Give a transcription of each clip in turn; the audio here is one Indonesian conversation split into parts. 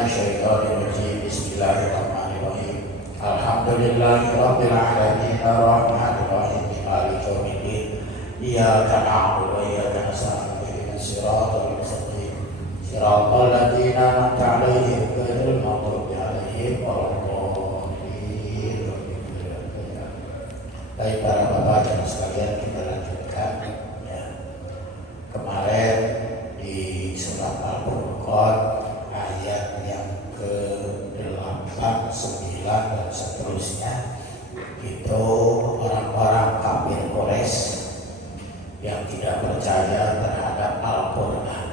minasyaitonir rajim. Bismillahirrahmanirrahim. Alhamdulillahirabbil alamin arrahmanir rahim maliki yaumiddin. Iyyaka na'budu wa iyyaka nasta'in ihdinas siratal mustaqim. Siratal ladzina an'amta 'alaihim ghairil maghdubi 'alaihim waladdallin. Baik para bapak dan sekalian, kita lanjutkan ya. Kemarin di surat Al-Furqan ayat yang ke-8, 9 dan seterusnya itu orang-orang kafir Quraisy yang tidak percaya terhadap Al-Quran.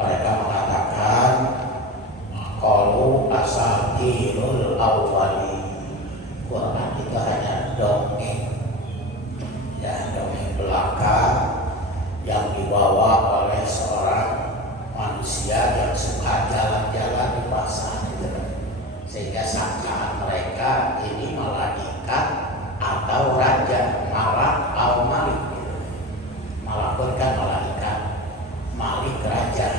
Mereka mengatakan qalu asatirul awwalin, Quran itu hanya dongeng ya, dongeng belaka yang dibawa oleh seorang manusia yang suka jalan-jalan di pasar gitu. Sehingga sangkaan mereka ini malaikat atau raja, malak atau malik gitu. Malak kan malaikat, malik raja.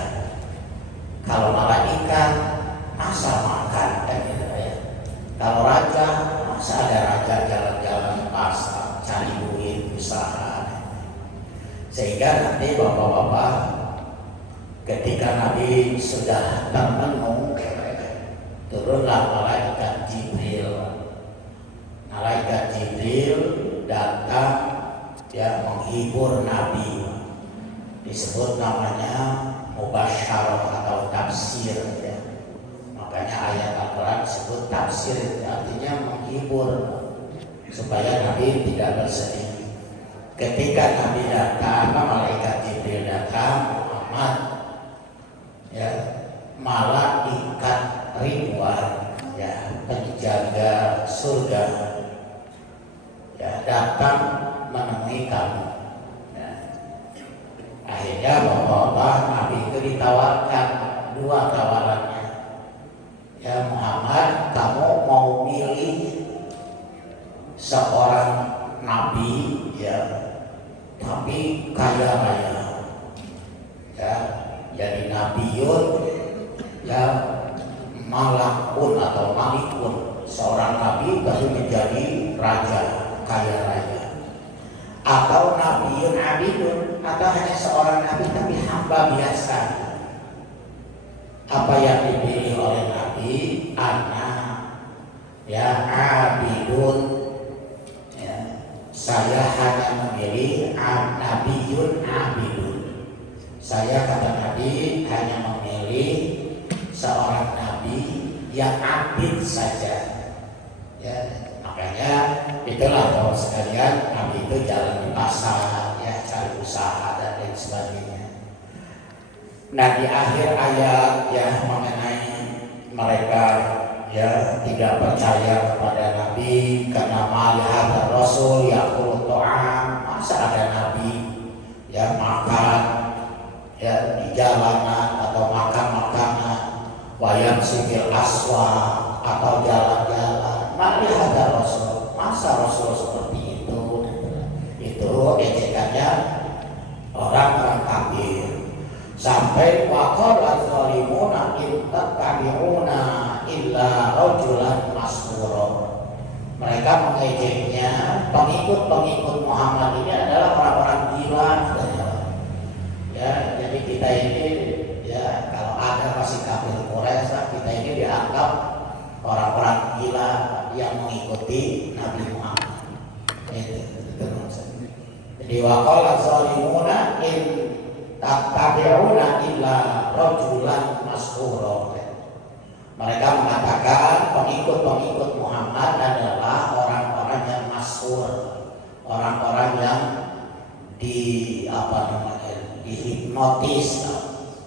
Kalau malaikat masa makan kan gitu ya. Kalau raja masa ada raja jalan-jalan di pasar cari duit usaha. Sehingga nanti bapak-bapak ketika Nabi sudah termenung, turunlah malaikat Jibril. Malaikat Jibril datang ya menghibur Nabi. Disebut namanya mubasyarah atau tafsir ya. Makanya ayat Al-Quran disebut tafsir, artinya menghibur supaya Nabi tidak bersedih. Ketika Nabi datang, malaikat Jibril datang, Muhammad ya, malaikat Ridwan ya, penjaga surga ya, datang menemui kamu ya. Akhirnya bapak-bapak Nabi itu ditawarkan dua tawarannya ya, Muhammad, kamu mau milih seorang nabi ya, tapi kaya raya ya, jadi nabiun ya, malakun atau malikun, seorang nabi tapi menjadi raja kaya raya, atau nabiun abidun, atau hanya seorang nabi tapi hamba biasa. Apa yang dipilih oleh Nabi? Ana ya abidun ya, saya hanya memilih nabiun abidun. Saya, kata Nabi, hanya memilih seorang nabi yang abid saja ya. Makanya itulah kalau sekalian Nabi itu jalan di pasar ya, cari usaha dan lain sebagainya. Nah, di akhir ayat ya mengenai mereka ya tidak percaya kepada Nabi karena melihat Rasul yaqulu ta'am, masa ada Nabi ya makan ya di jalanan atau makan makanan, wayang sikil aswa atau jalan-jalan, melihat Rasul, masa Rasul seperti itu. Itu ejekannya orang-orang kafir. Sampai waqala zalimuna in tattabi'una illa rajulan masbura. Mereka mengejeknya, pengikut-pengikut Muhammad ini adalah orang-orang gila ya. Jadi kita ini ya, kalau ada masih kafir Quraisy, kita ini dianggap orang-orang gila yang mengikuti Nabi Muhammad. Itu maksudnya. Jadi waqala zalimuna in tattabi'una illa rajulan masbura. Mereka mengatakan pengikut-pengikut Muhammad adalah orang-orang yang masyhur, orang-orang yang dihipnotis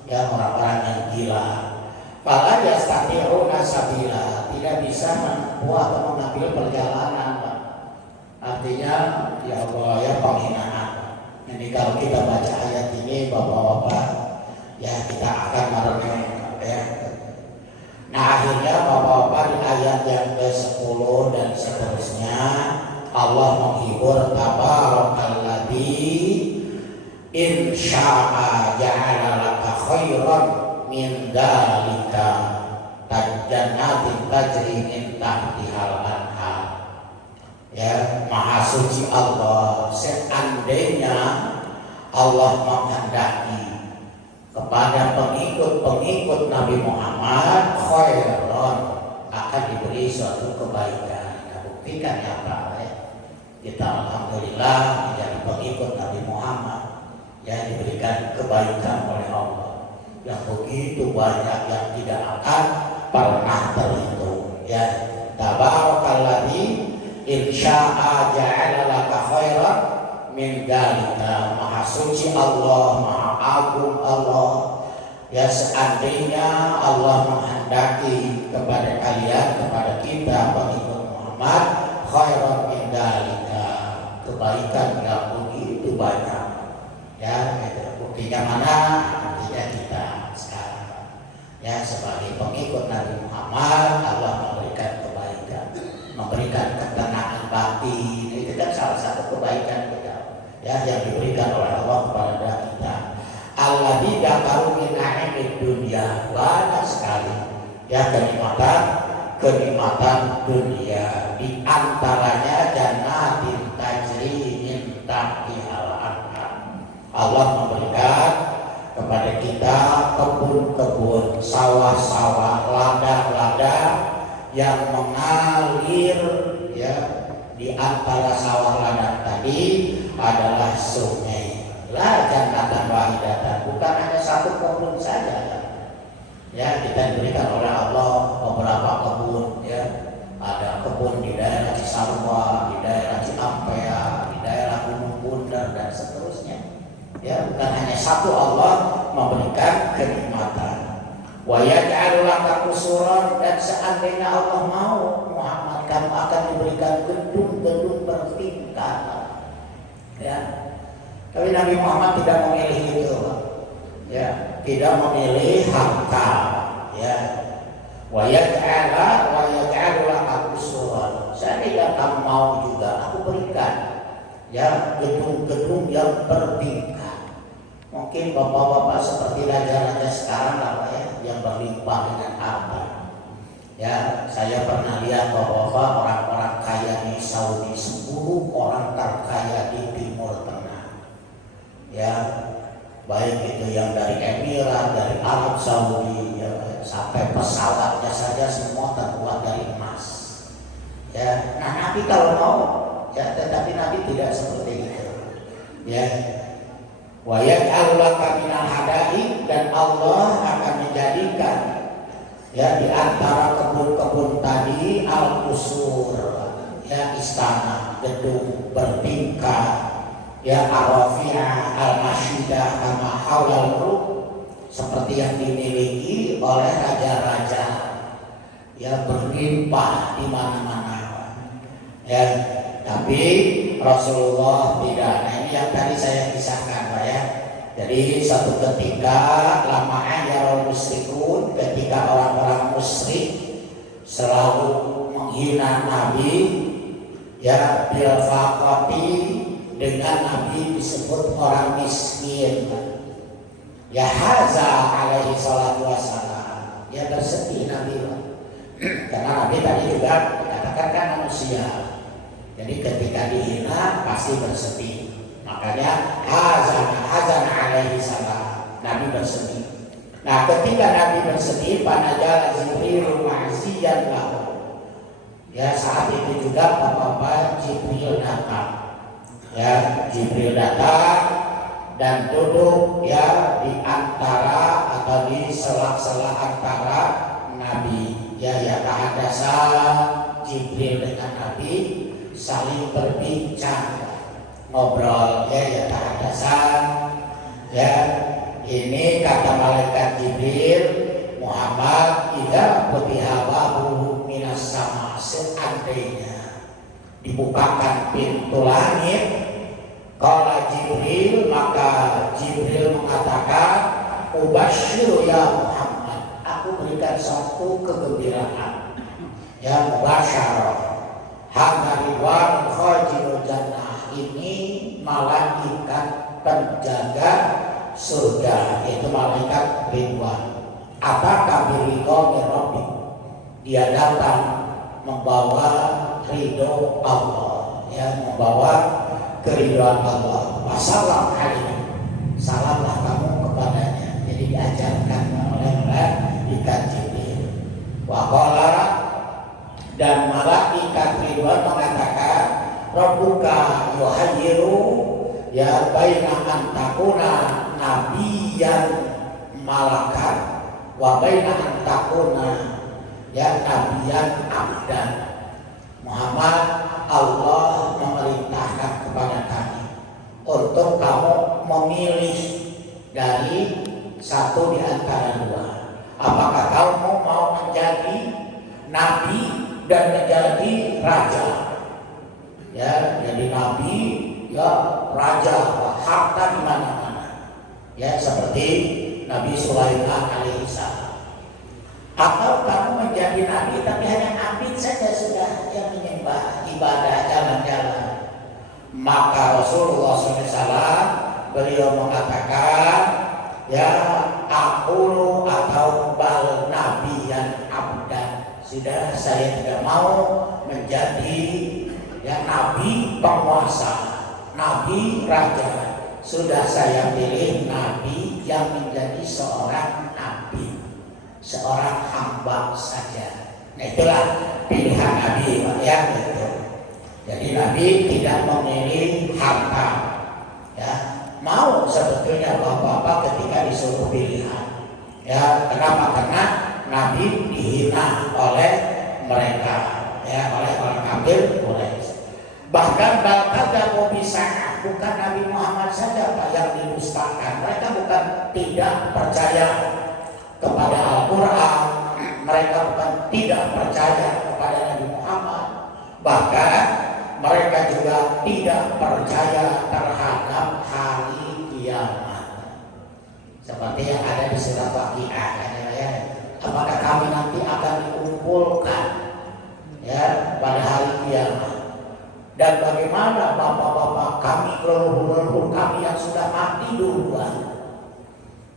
ya, orang-orang yang gila. Fala yastati'una sabila, tidak bisa menempuh atau mengambil perjalanan. Artinya ya Allah ya, penghinaan. Jadi kalau kita baca ayat ini bapak-bapak ya, kita akan merenung ya. Nah, akhirnya bapak-bapak di ayat yang ke-10 dan seterusnya Allah menghibur tabarokalladzi in syaa ja'ala laka khairan min dalika jannatin tajri min tahtihal anhar. Ya, maha suci Allah. Seandainya Allah menghendaki kepada pengikut-pengikut Nabi Muhammad khairan, akan diberi suatu kebaikan. Nah, buktikan ya Pak, kita alhamdulillah menjadi pengikut Nabi Muhammad, ya, diberikan kebaikan oleh Allah yang begitu banyak yang tidak akan pernah terhitung. Ya, tabarakalladzi insya'a ja'ala laka khairan min dzalika. Maha suci Allah, maha agung Allah. Ya, seandainya Allah menghendaki kepada kalian, kepada kita pengikut Muhammad khairan min dzalika, kebaikan yang begitu banyak. Ya, itu buktinya mana? Buktinya kita sekarang. Ya, sebagai pengikut Nabi Muhammad, Allah memberikan kebaikan, memberikan ketenangan batin. Itu kan salah satu kebaikan kita, ya, yang diberikan oleh Allah kepada kita. Alladzi dzakaru min na'imid dunya, banyak sekali ya kenikmatan dunia, di antaranya jannatin tajri min tahtihal anhar. Allah memberikan kepada kita kebun-kebun, sawah-sawah, ladang-ladang yang mengalir, ya, di antara sawah ladang tadi adalah sungai. La jannatan wahidatan, bukan hanya satu kebun saja. Ya, kita diberikan oleh Allah beberapa kebun, ya. Ada kebun di daerah Cisarua, di daerah Ciampea, di daerah Gunung Bundar dan seterusnya. Ya, bukan hanya satu Allah memberikan kenikmatan. Wa yaj'alu laka qusuran, dan seandainya Allah mau, Muhammad, kamu akan diberikan gedung-gedung bertingkat. Ya. Tapi Nabi Muhammad tidak memilih itu, ya, tidak memilih harta, ya. Wa yaj'alu laka qusuran, seandainya kamu mau juga aku berikan, ya, gedung-gedung yang bertingkat. Mungkin bapak-bapak seperti raja-raja sekarang lah, ya, yang berlimpah dengan harta. Ya, saya pernah lihat bapak-bapak orang-orang kaya di Saudi, 10 orang terkaya di Timur Tengah. Ya, baik itu yang dari Emirat, dari Arab Saudi, ya, sampai pesawatnya saja semua terbuat dari emas. Ya, nah Nabi kalau mau, ya, tetapi Nabi tidak seperti itu. Ya, wa yaj'alu laka minal hada'i, dan Allah akan menjadikan, ya, di antara kebun-kebun tadi al-qusur, ya, istana, gedung bertingkat, ya, arafi'ah al-masyidah kama haulal muluk, seperti yang dimiliki oleh raja-raja, ya, berlimpah di mana-mana. Ya, tapi Rasulullah tidak. Nah, ini yang tadi saya kisahkan, Pak, ya. Jadi satu ketika lama ya musyrikun, ketika orang-orang musyrik selalu menghina Nabi, ya, bil faqati, dengan Nabi disebut orang miskin. Ya, haza alaihi salatu wassalam, ya, bersedih Nabi, karena Nabi tadi juga dikatakan kan manusia. Jadi ketika dihina pasti bersedih. Makanya hazan alaihi salam, Nabi bersedih. Nah, ketika Nabi bersedih, panajala Jibril ma'ziyan lahu. Ya, saat itu juga Bapak Jibril datang. Ya, Jibril datang dan duduk, ya, di antara atau di sela-sela antara Nabi. Ya, ya, kahadasa Jibril dengan Nabi saling berbincang, ngobrol, ya, ya, tahadasan. Ya, ini kata malaikat Jibril, Muhammad idza futiha babu minas sama, seandainya dibukakan pintu langit, qala Jibril, maka Jibril mengatakan, ubasyiru ya Muhammad, aku berikan suatu kegembiraan, ya, mubasyarah. Hadza ridwan khajirul jannah, ini malaikat penjaga surga, yaitu malaikat Ridwan. Apakah biridho Rabbi? Dia datang membawa ridho Allah, ya, membawa keridhaan Allah. Wassalam alaihi, salamlah kamu kepadanya. Jadi diajarkan oleh malaikat Jibril. Wa qala, dan malaikat Ridwan mengatakan, Rabbuka yuhayyiru ya baina an takuna nabiyyan malakan wa baina an takuna ya nabiyyan abdan. Muhammad, Allah memerintahkan kepada kami untuk kamu memilih dari satu di antara dua. Apakah kamu mau menjadi nabi dan menjadi raja? Ya, jadi nabi, ya raja, harta di mana-mana. Ya, seperti Nabi Sulaiman alaihissalam. Atau kamu menjadi nabi tapi hanya abid saja sudah, yang menyembah ibadah jalan-jalan. Maka Rasulullah SAW beliau mengatakan, ya aqulu atau bal nabiyan abdan. Sudah, saya tidak mau menjadi ya nabi penguasa, nabi raja. Sudah, saya pilih nabi yang menjadi seorang nabi, seorang hamba saja. Nah, itulah pilihan nabi, Pak, ya gitu. Jadi nabi tidak memilih harta, ya. Mau sebetulnya bapak-bapak ketika disuruh pilihan, ya. Kenapa? Karena nabi dihina oleh mereka, ya, oleh orang kafir Quraisy. Bahkan balkadamu bisa, bukan Nabi Muhammad saja Pak yang didustakan. Mereka bukan tidak percaya kepada Al-Quran, mereka bukan tidak percaya kepada Nabi Muhammad, bahkan mereka juga tidak percaya terhadap hari kiamat. Seperti yang ada di surat Waqiah, ya. Apakah kami nanti akan dikumpulkan, ya, pada hari kiamat? Dan bagaimana bapak-bapak kami, leluhur-leluhur kami yang sudah mati duluan?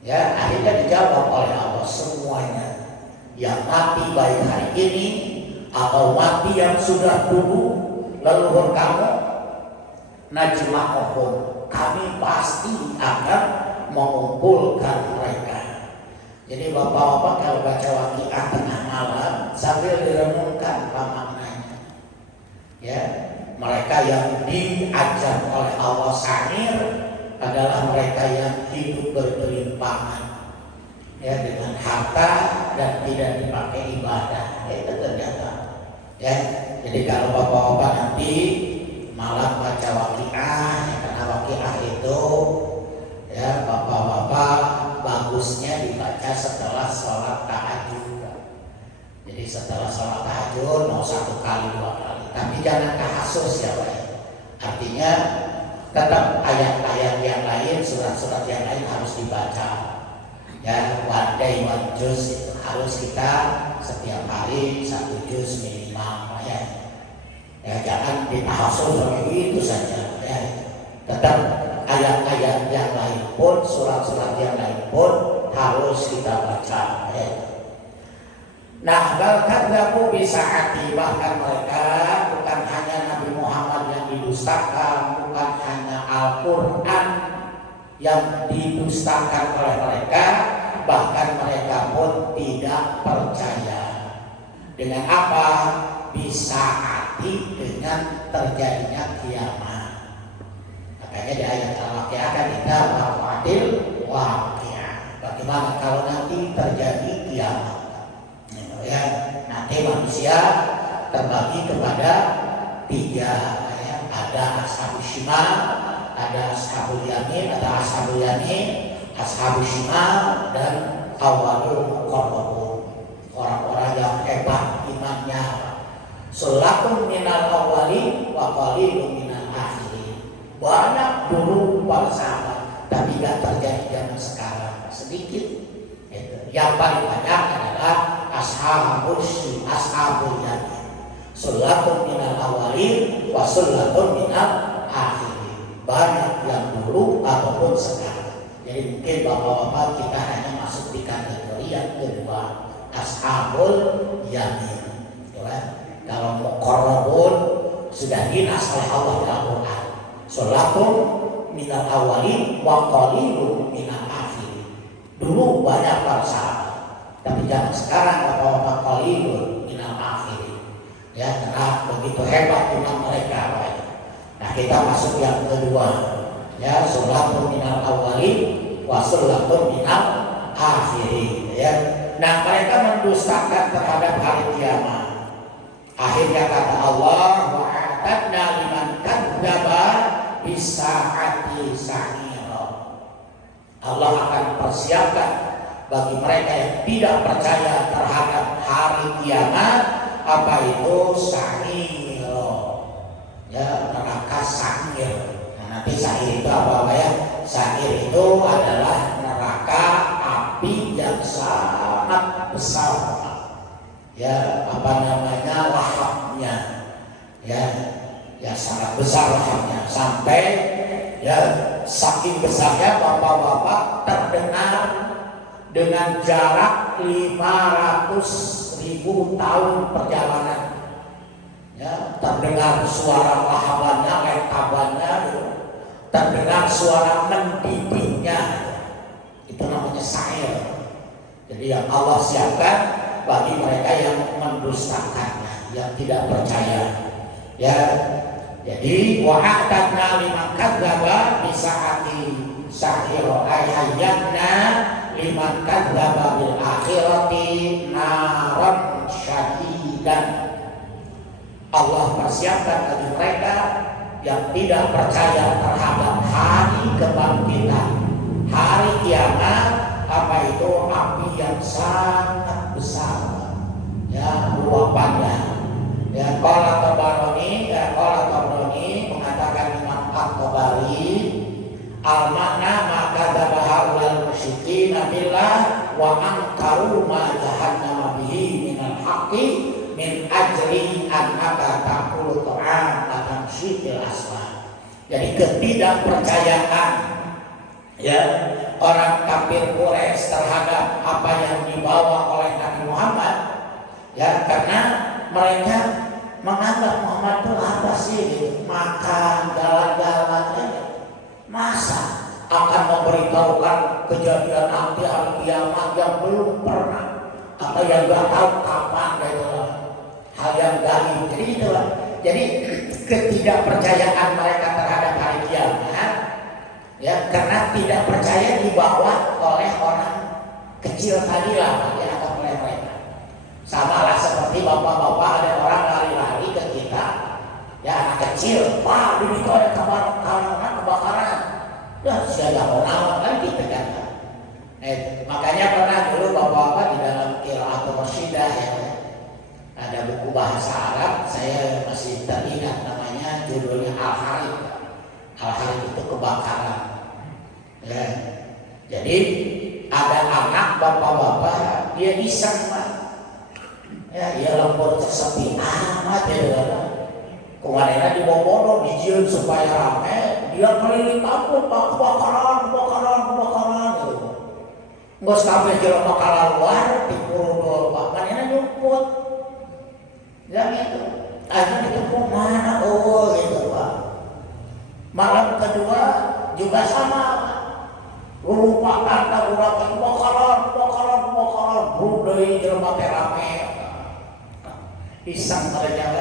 Ya, akhirnya dijawab oleh Allah, semuanya yang mati baik hari ini atau mati yang sudah dulu leluhur kamu, najma'uhum, kami pasti akan mengumpulkan mereka. Jadi bapak-bapak kalau baca Waqiah tengah malam sambil direnungkan apa maknanya, ya. Mereka yang diajar oleh Allah sa'ir adalah mereka yang hidup bergelimpangan, ya, dengan harta dan tidak dipakai ibadah. Itu ternyata, ya. Jadi kalau bapak-bapak nanti malam baca Waqiah, ya, karena Waqiah itu, ya, bapak-bapak bagusnya dibaca setelah sholat tahajud. Jadi setelah sholat tahajud mau 1 kali 2 kali. Tapi jangan kahasus, ya Pak. Artinya tetap ayat-ayat yang lain, surat-surat yang lain harus dibaca. Ya, one day one juz itu harus kita setiap hari 1 juz minimal, ya. Ya, jangan ditahasus begitu saja, ya. Tetap ayat-ayat yang lain pun, surat-surat yang lain pun harus kita baca, ya. Nah, balkadamu bisaati, bahkan mereka bukan hanya Nabi Muhammad yang didustakan, bukan hanya Al-Quran yang didustakan oleh mereka, bahkan mereka pun tidak percaya. Dengan apa? Bisaati, dengan terjadinya kiamat. Makanya di ayat Al-Waqiah kan kita waqatil waqiah. Bagaimana kalau nanti terjadi kiamat? Ya, nanti manusia terbagi kepada 3, ya. Ada ashabul shimal, ada ashabul yamin, ada ashabul yamin, ashabul shimal, dan awalul muqarrabun, orang-orang yang hebat imannya. Sulatun minal awwali wa qalilun minal akhirin. Banyak dulu para sahabat, tapi tidak terjadi zaman sekarang, sedikit. Yang paling banyak adalah ashabul yamin. Sulatun minal awalin wa sulatun minal akhirin. Banyak yang dulu ataupun sekarang. Jadi mungkin bapak-bapak kita hanya masuk di kategori yang kedua, ashabul yamin. Kalau muqarrabun sudah dinas oleh Allah dalam Quran. Sholatum minal awalin wa qalilun minal akhirin. Dulu banyak para sahabat, tapi zaman sekarang bapak-bapak qalilun minal akhirin. Ya, karena begitu hebat iman mereka. Nah, kita masuk yang kedua. Ya, sholatum minal awalin wa sholatum minal akhirin. Ya. Nah, mereka mendustakan terhadap hari kiamat. Akhirnya kata Allah, wa'atadna liman kadzdzaba bisaati sa'ira. Allah akan persiapkan bagi mereka yang tidak percaya terhadap hari kiamat apa itu sa'ira. Ya, neraka sa'ir. Nah, nanti sa'ir itu apa ya? Sa'ir itu adalah neraka api yang sangat besar. Ya, apa namanya, lahapnya, ya sangat besar lahapnya, sampai ya saking besarnya bapak-bapak terdengar dengan jarak 500.000 tahun perjalanan. Ya, terdengar suara lahabannya, letabannya, terdengar suara mendidihnya. Itu namanya sa'ir. Jadi yang Allah siapkan bagi mereka yang mendustakannya, yang tidak percaya. Ya, jadi wa'atadna liman kadzdzaba bisaati sa'ira ay hayyana liman kadzdzaba bil akhirati naran syadidan. Allah persiapkan bagi mereka yang tidak percaya terhadap hari kebangkitan, hari kiamat, apa itu api yang sangat besar, ya luapannya. Ya, qala Tabarani mengatakan Imam At-Tabari, al-makna maka dabaha ulal musyrikin billah wa ankaru ma jahannama bihi minal haqqi min ajli annaka taqulu ta'am akan syikil asma. Jadi ketidakpercayaan ya orang kafir Quraisy terhadap apa yang dibawa oleh Nabi Muhammad, ya karena mereka menganggap Muhammad itu apa sih gitu, makan jalan-jalan, masa akan memberitahukan kejadian nanti hari kiamat yang belum pernah atau yang nggak tahu kapan gitu, hal yang gaib. Jadi itulah, jadi ketidakpercayaan mereka terhadap hari kiamat, ya karena tidak percaya dibawa oleh orang kecil tadi lah, ya atau oleh mereka. Sama lah seperti bapak-bapak, ada orang lari-lari ke kita, ya anak kecil, wah ini kok ada kebakaran, ya sudah mau nawar kan gitu kan. Makanya pernah dulu bapak-bapak di dalam qiraatul rasyidah ya, ada buku bahasa Arab, saya masih teringat namanya, judulnya Al-Harith. Al-Harith itu kebakaran. Ya. Jadi ada anak bapak-bapak, dia iseng lah. Ya, dia lembur tersepi amat ya. Kemarin di Bobodo dijieun supaya rame, dia keliling kampung, kebakaran gitu. Nggak sampai jelema keluar di kurudol, Pak manehna nyumput. Ya gitu. Akhirnya ditepuk mana gitu Pak. Malam kedua juga sama. Lupakan tak kebakaran, budaya jelema teh rame. Iseng mereka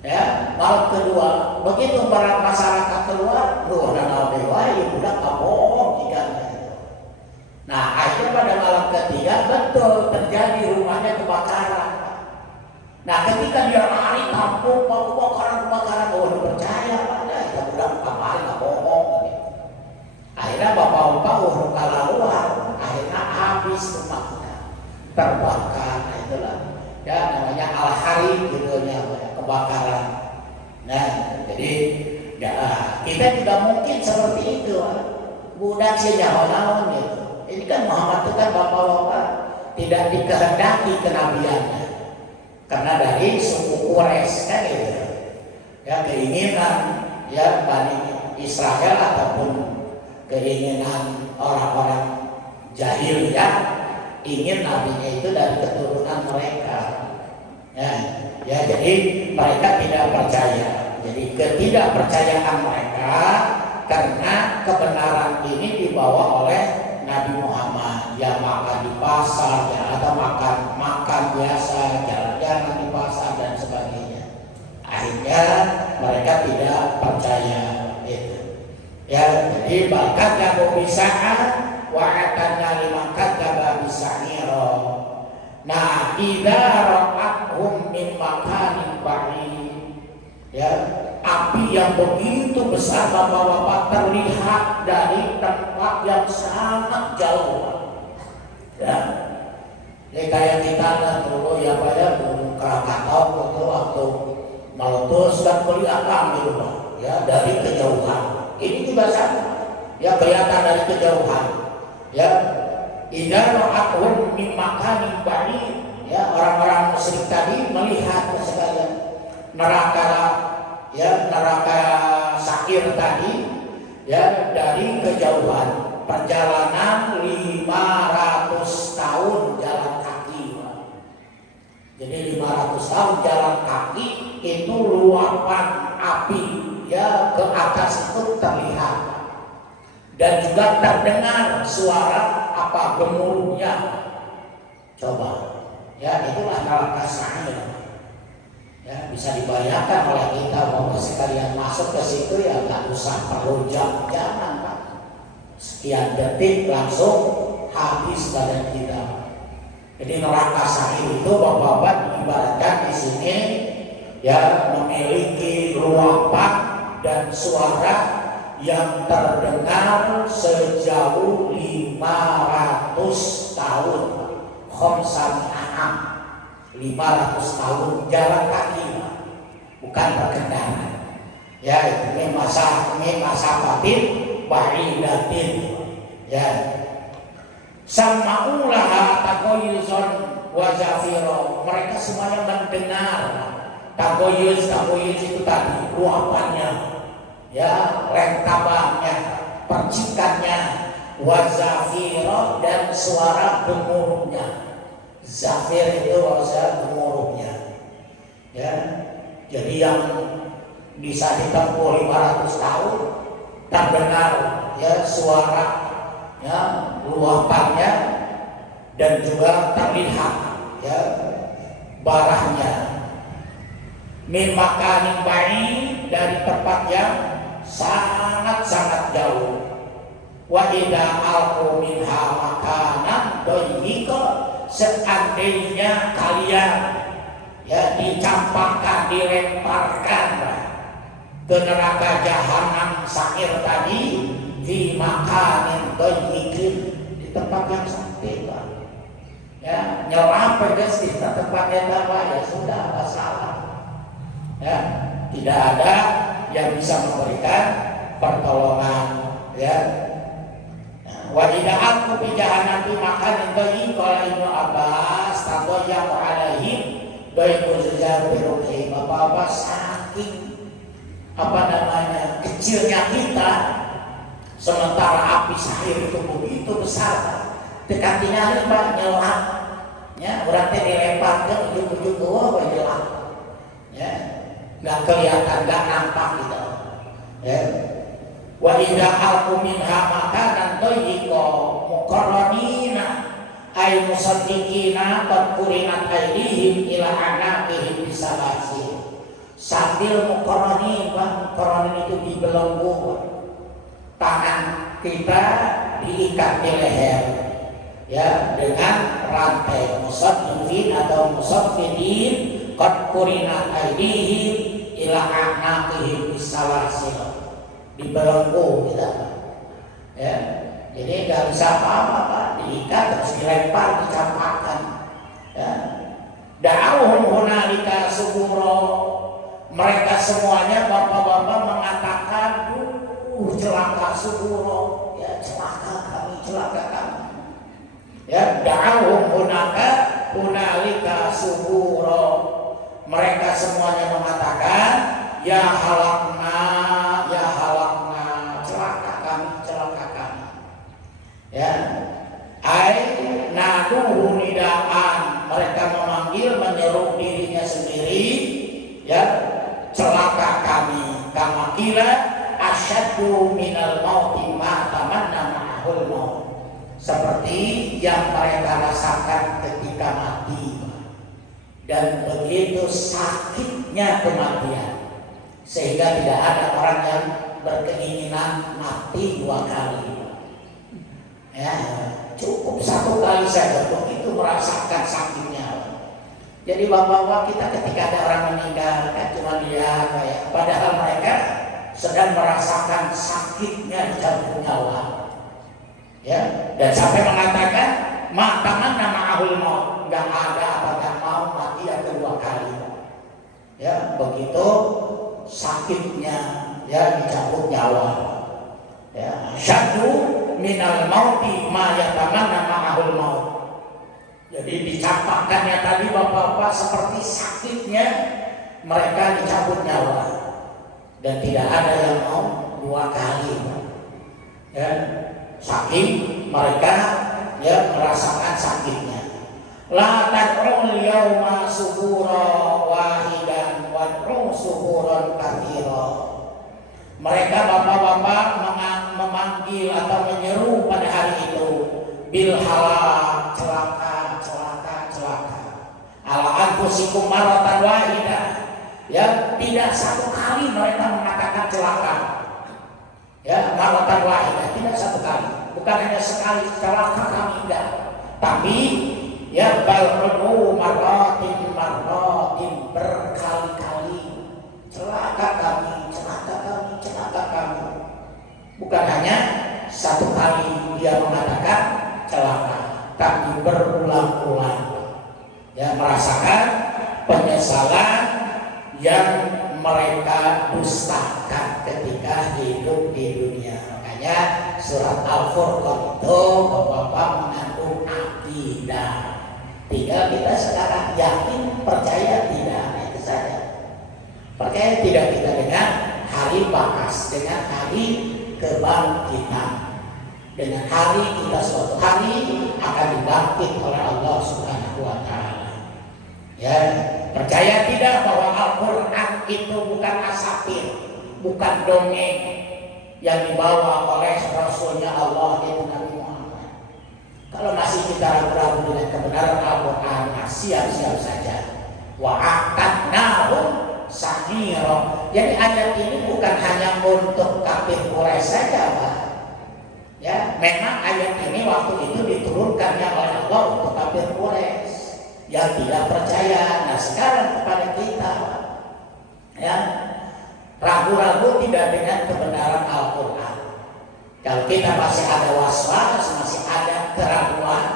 ya. Malam kedua begitu para masyarakat keluar, dan aldewa ya udah kabong tiga. Nah akhirnya pada malam ketiga betul terjadi rumahnya kebakaran. Nah ketika dia lari kampung kebakaran, percaya pada ya udah kemarin nggak bohong. Akhirnya bapak-bapak keluar, akhirnya habis rumahnya terbakar. Nah itulah ya namanya Al-Harith judulnya, kebakaran. Nah jadi ya, kita juga mungkin seperti itu, budak senyawa gitu. Ini kan Muhammad itu kan bapak-bapak tidak dikehendaki kenabiannya karena dari suku Quraisy kan gitu. Ya keinginan ya Bani Israel ataupun keinginan orang-orang jahil ya, ingin nabinya itu dari keturunan mereka. Ya, jadi mereka tidak percaya. Jadi ketidakpercayaan mereka karena kebenaran ini dibawa oleh Nabi Muhammad. Ya makan di pasar, ya atau makan biasa, jalan-jalan di pasar dan sebagainya. Akhirnya mereka tidak percaya itu. Ya, jadi bakat yang bisa wa'atanna liman kadzdzaba bisa'ira. Nah, idza ra'athum min makanin ba'id. Ya, api yang begitu besar Bapak-bapak terlihat dari tempat yang sangat jauh. Ya. Ini kayak kita lihat dulu ya Pak ya, Gunung Krakatau itu waktu meletus dan kelihatan gitu Pak. Ya, dari kejauhan. Ini juga sama. Ya, kelihatan dari kejauhan. Ya, idza ra'athum min makanin ba'id. Ya, orang-orang musyrik tadi melihat sekalian neraka Sakir tadi ya dari kejauhan, perjalanan 500 tahun jalan kaki. Jadi 500 tahun jalan kaki itu luapan api ya ke atas itu terlihat dan juga terdengar suara apa gemuruhnya. Coba ya, itulah neraka Sakir. Ya, bisa dibayangkan oleh kita bahwa sekalian masuk ke situ ya nggak usah perlu jam-jaman Pak. Sekian detik langsung habis badan kita. Jadi neraka Sakir itu Bapak-bapak diibaratkan di sini ya memiliki luapan dan suara yang terdengar sejauh 500 tahun. Khomsani aham. 500 tahun jalan kaki, bukan berkendara. Ya, ini masa batin ba'idatin. Ya. Sama'ulaha tagoyuzon wa zafiro. Mereka semuanya mendengar tagoyuz itu tadi luapannya, ya, rentabannya, percikannya, wa zafiro dan suara gemuruhnya. Zafir itu maksudnya gemuruhnya. Ya. Jadi yang bisa ditempuh 500 tahun terdengar ya suara ya luapannya dan juga terlihat ya barahnya. Min makanin ba'id, dari tempat yang sangat-sangat jauh. Wa idza alqu minha makanan dayyiqa, seandainya kalian ya dicampakkan, dilemparkan ke neraka jahanam Sakir tadi, di makanin dayyiqin, di tempat yang sempit ya, nyelam pedes di tempat yang bawah ya sudah ada salah ya, tidak ada yang bisa memberikan pertolongan ya. Wa idza aku bi jahannam makan itu qala Ibnu Abbas taqayyam alaihim baikul zajar biruhi. Bapak-bapak saking kecilnya kita sementara api Sakir itu begitu besar dekatinya Pak nyelam ya, berarti dilemparkan ujung-ujung ke bawah nyelam ya, nggak kelihatan, nggak nampak gitu ya. Wa idza alqu minha makanan dayyiqa muqarranina ay musaddiqina qad qurinat aydihim ila anaqihim bisalasi. Sambil muqarranin, muqarranin itu dibelenggu, tangan kita diikat di leher ya dengan rantai. Musaddiqin atau musaffidin qad qurinat aydihim ila anaqihim bisalasi, dibelenggu kita ya, jadi nggak bisa apa-apa Pak, diikat terus dilempar, dicampakkan ya. Da'awhum hunalika suburo, mereka semuanya bapak-bapak mengatakan celaka suburo ya, celaka kami ya. Da'awhum hunalika suburo, mereka semuanya mengatakan ya halakna, celaka kami. memanggil, menyeru dirinya sendiri, ya, celaka kami. Kama qila asyaddu minal mauti ma tamanna ma'ahul maut. Seperti yang mereka rasakan ketika mati, dan begitu sakitnya kematian, sehingga tidak ada orang yang berkeinginan mati 2 kali. Ya, cukup 1 kali saja begitu merasakan sakitnya. Jadi bapak-bapak, kita ketika ada orang meninggal kan cuma lihat kayak, padahal mereka sedang merasakan sakitnya dicabut nyawa. Ya, dan sampai mengatakan makanan nama ahul maut, nggak ada apakah mau mati yang kedua kali. Ya, begitu sakitnya, ya, dicabut nyawa. Ya, syaddu minal mauti ma yatamanna ma'ahul maut. Jadi dicampakkannya tadi bapak-bapak seperti sakitnya mereka dicabut nyawa, dan tidak ada yang mau 2 kali. Ya, saking mereka, ya, merasakan sakitnya. La tad'ul yawma subura wahidan wad'u suburan katsira. Mereka bapak-bapak memanggil atau menyeru pada hari itu bil halak, celaka, celaka, celaka. Ala anfusikum maratan wahidah. Ya, tidak 1 kali mereka mengatakan celaka. Ya, maratan wahidah, tidak 1 kali. Bukan hanya sekali celaka kami, enggak. Tapi ya bal'u marratin berkali-kali. Celaka kami, celaka kami, celaka kami. Bukan hanya 1 kali dia mengatakan celaka, tapi berulang-ulang. Ya, merasakan penyesalan yang mereka dustakan ketika hidup di dunia. Makanya surat Al-Furqan itu bapak-bapak mengandung akidah. Tinggal kita sekarang yakin, percaya tidak, itu saja. Percaya tidak kita dengan hari bakas, dengan hari kebangkitan, dengan hari kita suatu hari akan dibangkit oleh Allah Subhanahu wa Ta'ala. Ya, percaya tidak bahwa Al-Quran itu bukan asapir, bukan dongeng yang dibawa oleh Rasulnya Allah, yaitu Nabi Muhammad. Kalau masih kita ragu-ragu dengan kebenaran Al-Quran, siap-siap saja. Wa'atadnahum sa'ira. Jadi ayat ini bukan hanya untuk kafir Quraisy saja, Pak. Ya, memang ayat ini waktu itu diturunkannya oleh Allah untuk kafir Quraisy yang tidak percaya. Nah, sekarang kepada kita, ya, ragu-ragu tidak dengan kebenaran Al-Quran. Kalau kita masih ada was-was, masih ada keraguan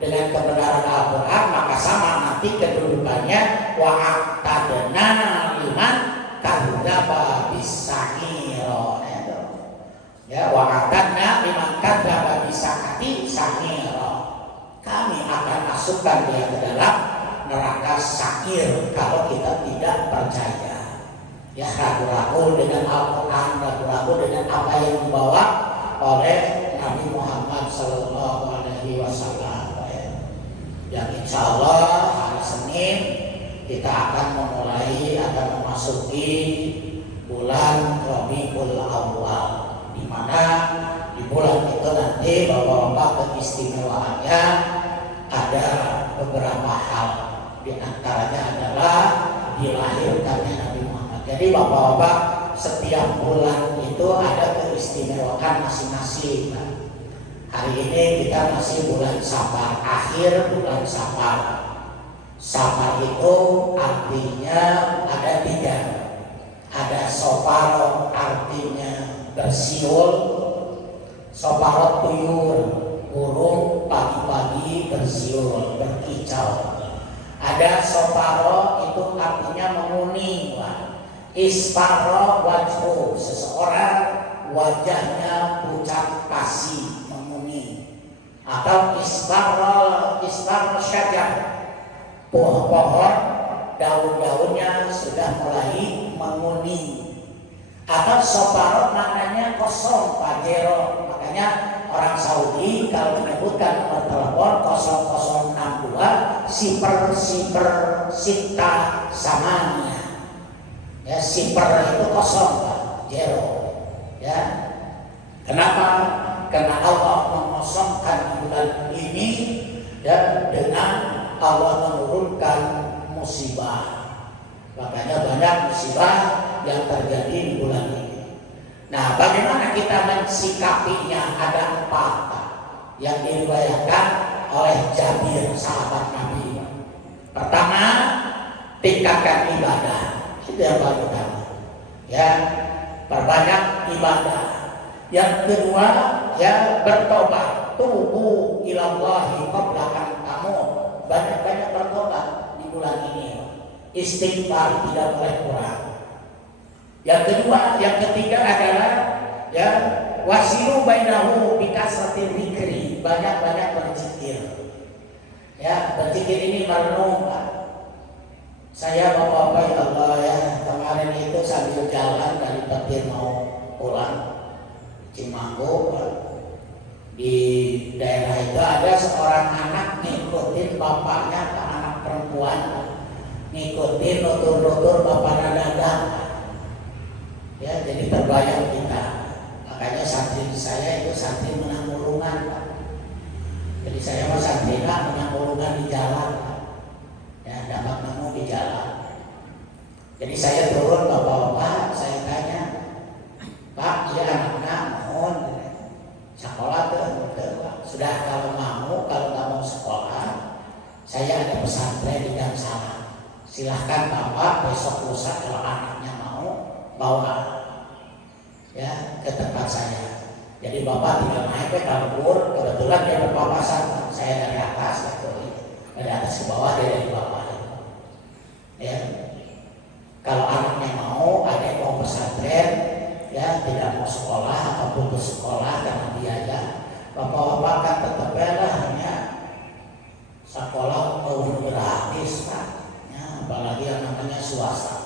dengan kebenaran Al-Quran, maka sama nanti kedudukannya wa'atadna liman kadzdzaba bis-sa'ira. Ya, wa'atadna liman kadzdzaba bis-sa'ira. Kami akan masukkan dia ke dalam neraka sa'ir kalau kita tidak percaya. Ya, ragu-ragu dengan Al-Quran, ragu-ragu dengan apa yang dibawa oleh Nabi Muhammad SAW. Yang insya Allah hari Senin kita akan memasuki bulan Rabiul Awal, di mana di bulan itu nanti bapak-bapak keistimewaannya ada beberapa hal. Di antaranya adalah dilahirkannya Nabi Muhammad. Jadi bapak-bapak, setiap bulan itu ada keistimewaan masing-masing. Hari ini kita masih bulan Safar, akhir bulan Safar. Safar itu artinya ada 3. Ada sofaro, artinya bersiul. Soparot tuyur, burung pagi-pagi bersiul, berkicau. Ada soparo, itu artinya menguning. Isparo wajhu, seseorang wajahnya pucat pasi, menguning. Atau isbaro syajar, pohon daun-daunnya sudah mulai menguning. Atau soparot maknanya kosong, pajero, makanya orang Saudi kalau menyebutkan nomor telepon 0062 siper sita samanya. Ya, siper itu kosong, Pak, zero. Ya. Kenapa? Karena Allah mengosongkan bulan ini ya dengan Allah menurunkan musibah. Makanya banyak musibah yang terjadi di bulan ini. Nah, bagaimana kita mensikapinya? Ada 4 yang diriwayatkan oleh Jabir, sahabat Nabi. Pertama, tingkatkan ibadah. Itu yang paling utama. Ya, perbanyak ibadah. Yang kedua, ya bertobat. Tubu ilallahi qabla an tamut. Banyak-banyak bertobat di bulan ini. Istighfar tidak boleh kurang. Yang kedua, yang ketiga adalah ya wasilu bainahu bikasratil zikri. Banyak-banyak berzikir. Ya, berzikir ini merenung, Pak. Saya bapak-bapak ya Allah ya, kemarin itu sambil jalan dari Petir mau pulang Cimanggu, di daerah itu ada seorang anak ngikutin bapaknya, anak perempuan ngikutin nutur-nutur bapaknya dagang. Ya, jadi terbayang kita. Makanya santri saya itu santri menang mulungan, Pak. Jadi saya mau santri menang mulungan di jalan, ya, dapat nemu di jalan. Jadi saya turun bapak-bapak, saya tanya, Pak, ya anak mohon sekolah tuh, sudah kalau nggak mau sekolah, saya ada pesantren di Gang Salam. Silahkan bapak besok lusa kalau anaknya mau bawa ya ke tempat saya. Jadi bapak tinggal naik ke kabur, kebetulan dia berpapasan, saya dari atas, dari atas ke bawah, dia dari bawah. Ya, kalau anaknya mau, ada yang mau pesantren, ya tidak mau sekolah atau putus sekolah karena biaya, bapak-bapak kan tetap ya sekolah mau gratis, Pak. Ya, apalagi yang namanya swasta.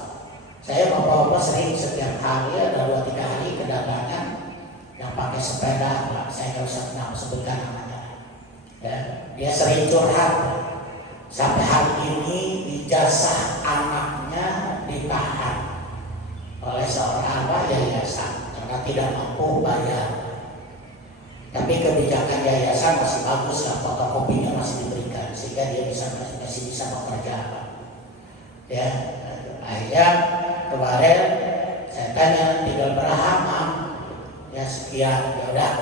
Saya bapak-bapak sering setiap hari ada 2-3 hari kedatangan yang pakai sepeda, Pak. Saya nggak usah sebutkan namanya. Ya, dia sering curhat. Sampai hari ini ijazah anaknya ditahan oleh seorang yayasan karena tidak mampu bayar. Tapi kebijakan yayasan masih bagus, lah, fotokopinya masih diberikan sehingga dia masih bisa bekerja. Ya, akhirnya kemarin saya tanya tinggal berapa, ya sekian, ya udah,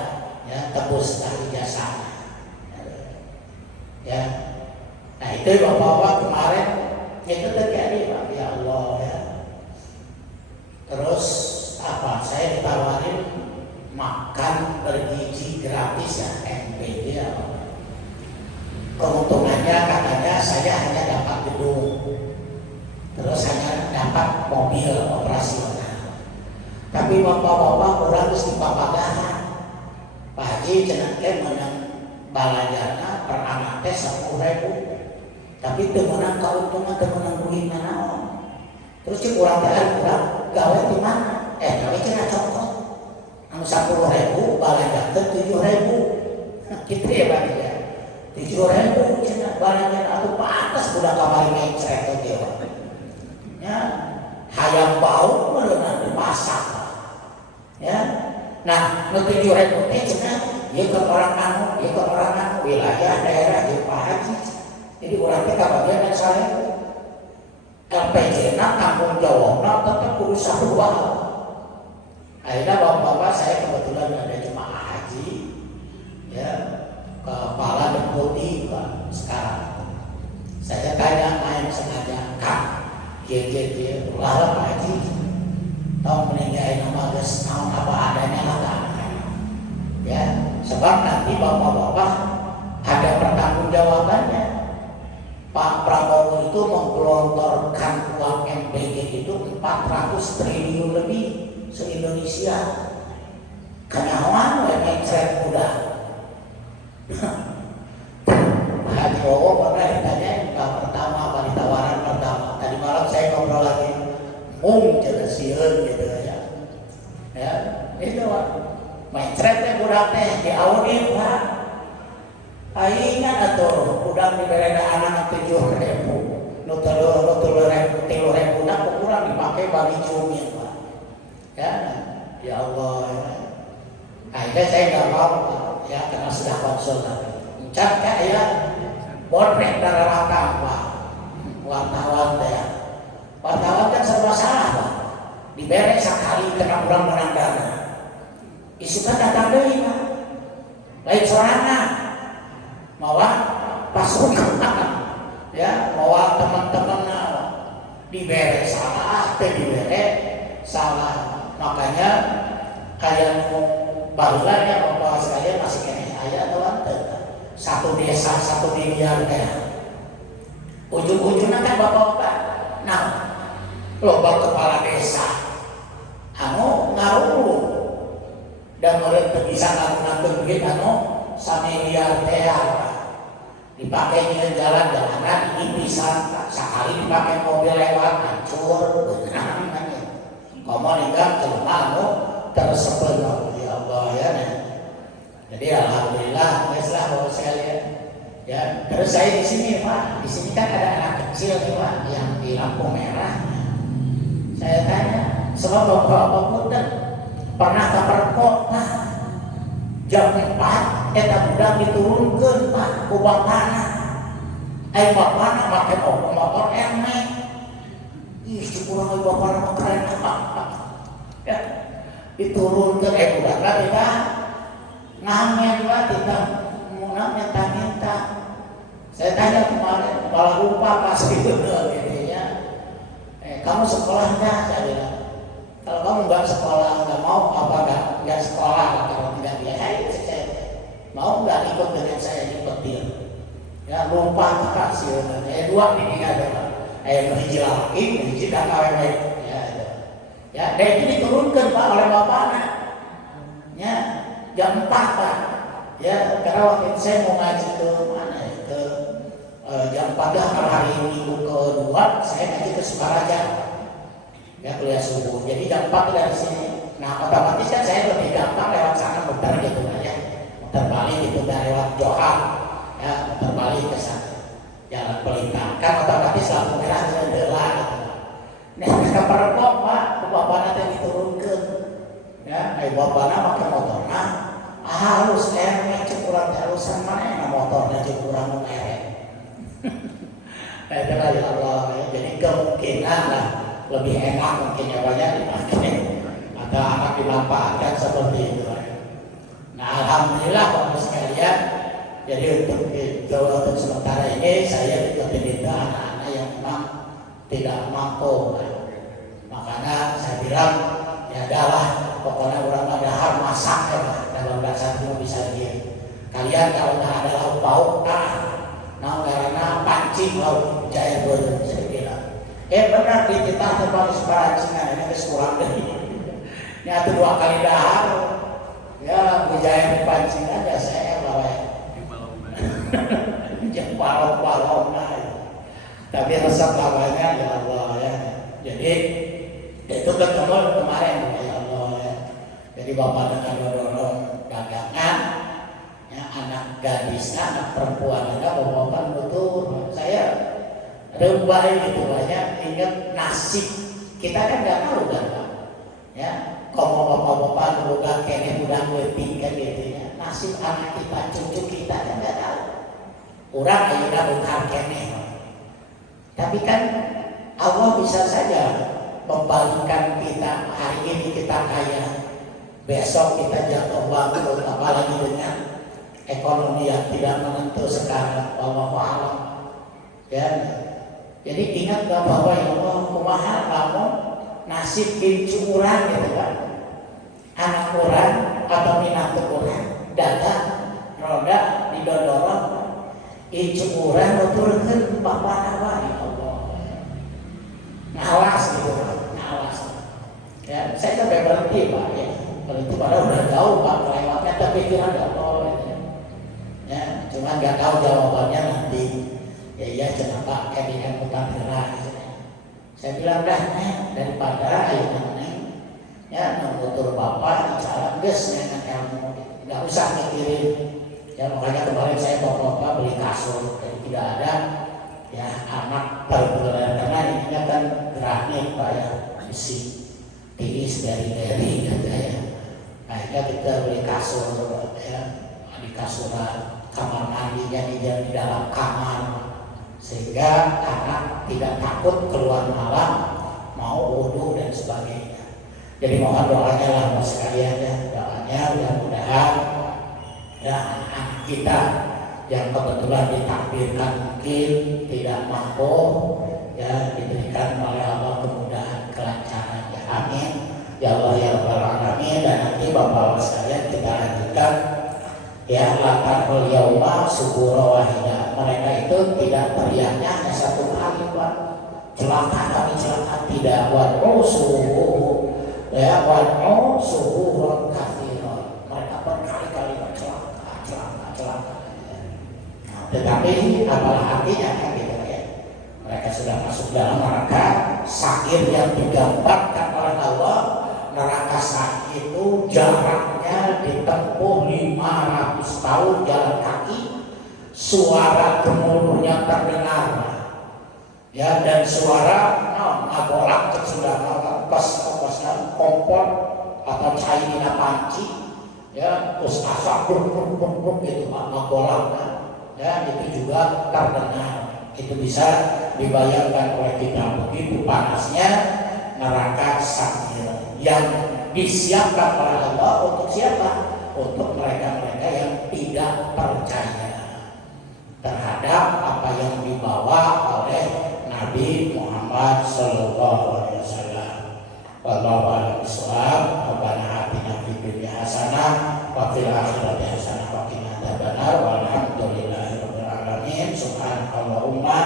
ya tebus ijazahnya. Ya. Nah itu bapak-bapak kemarin itu terjadi, Pak, ya Allah ya. Terus apa? Saya ditawarin makan bergizi gratis ya, MPG apa? Keuntungannya katanya saya hanya dapat gedung, terus hanya dapat mobil operasional. Tapi bapak-bapak kurang mesti papagahan. Pak Haji cenah menang balayana per anak teh 10.000. Tapi temenan keuntungan temenan rugi mana? Terus cek kurang gawe di mana? Gawe cenah cokot. Anu 10.000 balanja teh 7.000. Gitu ya Pak ya. 7.000 cenah balanja atuh pantas budak kamari ngecrek teh. Ya, hayam bau meunang dimasak. Ya. Nah, nu 7.000 teh cenah ieu ke orang anu wilayah daerah ieu Pak Haji. Jadi orang kita bagian saya LPJ tanggung jawabnya tetap berusaha berubah. Akhirnya bapak-bapak saya kebetulan ada jemaah haji, ya kepala deputi Pak sekarang. Saya tanya main sengaja, Kak, kia ulah Pak Haji, tahu meninggal nama gas tahun apa adanya lah kan? Ya, sebab nanti bapak-bapak ada pertanggung jawabannya. Pak Prabowo itu menggelontorkan uang MBG itu 400 triliun lebih se-Indonesia. Kanyawan ngecret udah. Pak Haji Bowo pernah ditanya pertama apa di tawaran pertama. Tadi malam saya ngobrol lagi, jadi sieun gitu ya. Ya, itu Pak. Ngecret budak teh di audit Pak. Ayeuna atuh budak dibere anak 7.000. Nu 3.000 budak kurang dipakai bagi cumi Pak. Ya Allah. Akhirnya saya nggak mau ya karena sudah konsul Encat ya borek dari wartawan teh. Wartawan kan serba salah Pak. Dibere sekali kena urang menang dana. Isu kan datang deui Pak. Lain sorangan. Mawa pasukan ya, mawa teman-teman dibere salah, teh dibere salah. Makanya kayak barulah ya bapak sekalian masih kena ayat atau satu desa 1 miliar teh. Ujung-ujungnya kan bapak-bapak. Nah, loba kepala desa anu ngaruh dan meureun teu bisa ngagunakeun duit anu 1 miliar teh dipakai di jalan-jalanan ini bisa sekali dipakai mobil lewat hancur beneran namanya komo ninggal jelema anu tersebut ya Allah ya. Jadi alhamdulillah geuslah bapak sekalian ya. Terus saya di sini Pak, di sini kan ada anak kecil nih Pak yang di lampu merah. Saya tanya, sebab bapak punten pernah keperkok Pak jam 4 eta budak diturunkeun Pak ku bapana. Ai bapana make motor emek. Ih, kurang euy bapana keren Pak. Ya, diturunkeun budakna beda ngamen Pak tidak mau minta. Saya tanya kemarin kepala lupa pasti betul intinya. Kamu sekolah enggak? Saya bilang. Kalau kamu nggak sekolah, nggak mau apa nggak sekolah kalau tidak dia, saya mau nggak ikut dengan saya di petir? Ya lupa kasih. 2 ini ada. Hiji laki, hiji dan awewe. Ya, dan itu diturunkan Pak oleh bapaknya. Ya, jam 4 Pak. Ya, karena waktu itu saya mau ngaji ke mana ya? Ke jam 4 hari Minggu kedua saya ngaji ke Sukaraja. Ya kuliah subuh. Jadi jam 4 dari sini. Nah otomatis kan saya lebih gampang lewat sana muter gitu aja. Muter balik gitu dari lewat Johar. Ya muter balik ke sana. Jalan Pelintang. Kan otomatis lampu merah jendela gitu. Nah mereka perempuan Pak, bapaknya yang diturunkan. Ya, bapaknya pakai motornya. Halus erek cukuran halusan mana motornya cukuran merek. Itulah ya Allah. Jadi kemungkinan lah lebih enak mungkin ya banyak dipakai atau anak dimanfaatkan seperti itu. Nah alhamdulillah Bapak sekalian. Jadi untuk sementara ini saya juga tidak anak-anak yang memang tidak mampu. Makanya saya bilang ya adalah pokoknya orang padahal masak ya dalam bahasa itu bisa dia. Kalian kalau nggak ada lauk pauk karena pancing lauk cair boleh saya bilang. Benar di kita terbatas perancingan ini kesurangan dari. Ini atau 2 kali dahar ya berjaya pancing aja saya bawa. Jangan balong tapi resep lawannya ya Allah ya. Jadi itu ketemu kemarin ya Allah ya. Jadi bapak dengan dorong dagangan ya, anak gadisnya anak perempuannya bapak betul saya rembai gitu banyak ingat nasib kita kan nggak tahu kan Pak ya kalau bapak-bapak bukan kene udah weting kan gitu ya nasib anak kita cucu kita kan nggak tahu orang aja udah bukan kene tapi kan Allah bisa saja membalikkan kita hari ini kita kaya besok kita jatuh bangkrut apalagi dengan ekonomi yang tidak menentu sekarang wallahu a'lam ya. Jadi ingat bahwa ya Allah kumaha kamu nasib incu urang gitu kan anak urang atau minatu urang datang roda didodorong incu urang nuturkeun bapak ya Allah ngawas gitu ngawas ya saya sampai berhenti Pak ya kalau itu padahal udah jauh Pak kelewatnya tapi pikiran ya Allah ya cuma nggak tahu jawabannya nanti ya kenapa kalian mutahirah saya bilang dah daripada ayo neng ya nutur bapak insya Allah geus neng ilmu nggak usah mikirin. Ya makanya kemarin saya bapak-bapak beli kasur, jadi tidak ada ya anak berbelan karena ini kan granit Pak ya, besi tiis dari gitu ya. Akhirnya kita beli kasur ya, di kasuran kamar mandinya di dalam kamar sehingga anak tidak takut keluar malam mau wudhu dan sebagainya. Jadi mohon doanya lah mas sekalian ya, doanya mudah-mudahan ya anak kita yang kebetulan ditakdirkan mungkin tidak mampu ya diberikan oleh Allah kemudahan kelancaran ya amin ya Allah ya Rabbal alamin. Dan nanti bapak-bapak sekalian kita lanjutkan ya latar yauma subura wahida. Mereka itu tidak teriaknya hanya satu kali Pak, celaka kami celaka, tidak wad'u subuh ya wad'u subuh kafiron. Mereka berkali-kali celaka. Tetapi apalah artinya kan gitu ya. Mereka sudah masuk dalam neraka sa'ir yang digambarkan oleh Allah. Neraka sa'ir itu jaraknya ditempuh 500 tahun jalan kaki. Suara gemuruhnya terdengar ya, dan suara ngagolak sudah pas kompor atau cairina panci ya, terus asap bruk gitu ngagolak ya, itu juga terdengar. Itu bisa dibayangkan oleh kita begitu panasnya neraka sa'ir yang disiapkan oleh Allah untuk siapa? Untuk mereka-mereka yang tidak percaya terhadap apa yang dibawa oleh Nabi Muhammad sallallahu alaihi wasallam. Wallahu a'lam bishawab. Rabbana atina fid dunya hasanah wa fil akhirati hasanah wa qina adzabannar. Walhamdulillahirabbil alamin. Subhanallahumma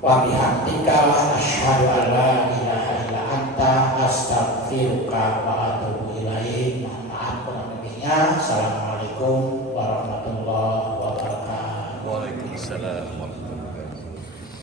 wa bihamdika asyhadu an la ilaha illa anta astaghfiruka wa atubu ilaik. Maaf kurang lebihnya. Assalamualaikum warahmatullahi wabarakatuh. Waalaikumsalam.